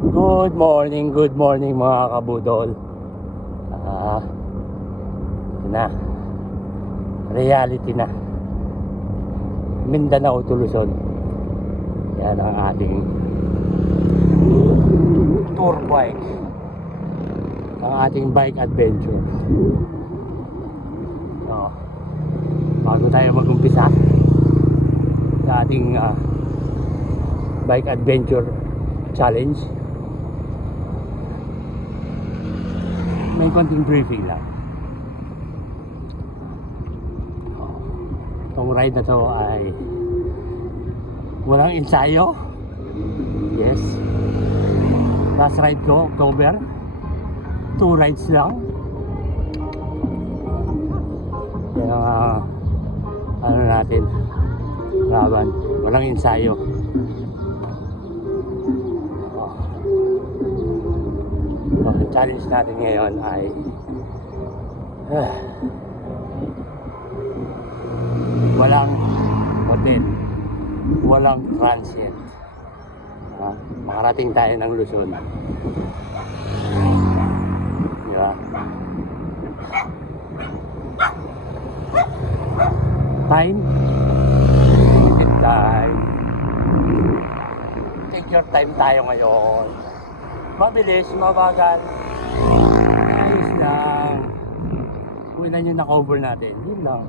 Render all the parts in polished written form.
Good morning mga kabudol. Ito na, reality na. Mindanao to Luzon. Yan ang ating tour bike. Ang ating bike adventure. So, bago tayo mag-umpisa sa ating bike adventure challenge, may konting briefing lang. Itong ride na to ay walang ensayo. Yes, last ride ko October, 2 rides lang. Kaya ano natin, laban, walang ensayo. Ang challenge natin ngayon ay walang hotel, walang transient. Makarating tayo ng Luzon, diba? Time, limited time. Take your time tayo ngayon. Mabilis, mabagal, ayos lang. Kung ilan yung na-cover natin, yun lang.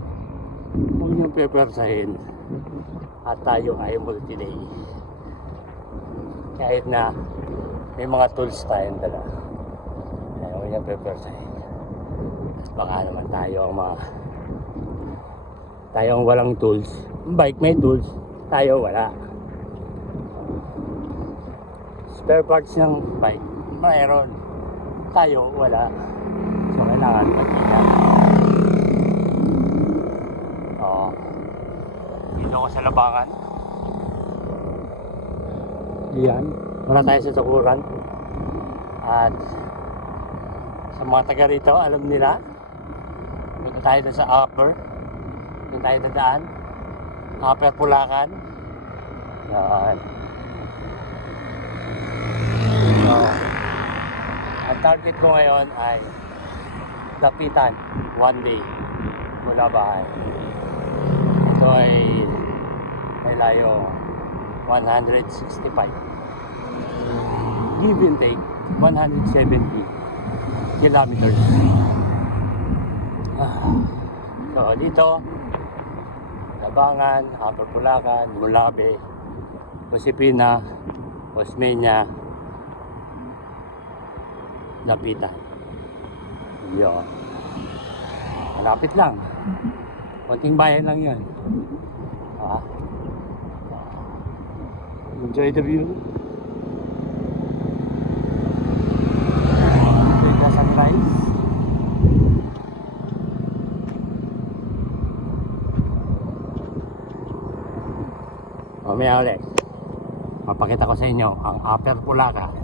Huwag niyong pepersahin. At tayo ay multi-day. Kahit na may mga tools tayong dala, huwag niyong pepersahin. Baka naman tayo ang tayong walang tools. Bike may tools, tayo wala. Spare parts ng bike mayroon, tayo wala. So kailangan mag-ingat. Dito ako sa Labangan. Yan, wala tayo sa Tukuran. At sa mga taga rito, alam nila, punta tayo na sa Upper. Punta tayo na daan, Upper Pulacan. Yan. So, ang target ko ngayon ay Dapitan, 1 day mula bahay. Ito ay may layo 165, give and take 170 kilometers. So dito, Labangan, Upper Pulacan, Mulabe, Josepina, Osmeña, Dapitan. Yun. Malapit lang. Konting bayan lang yan. Enjoy the view. Enjoy the sunrise. Mamaya ulit, mapakita ko sa inyo ang Upper Pulacan.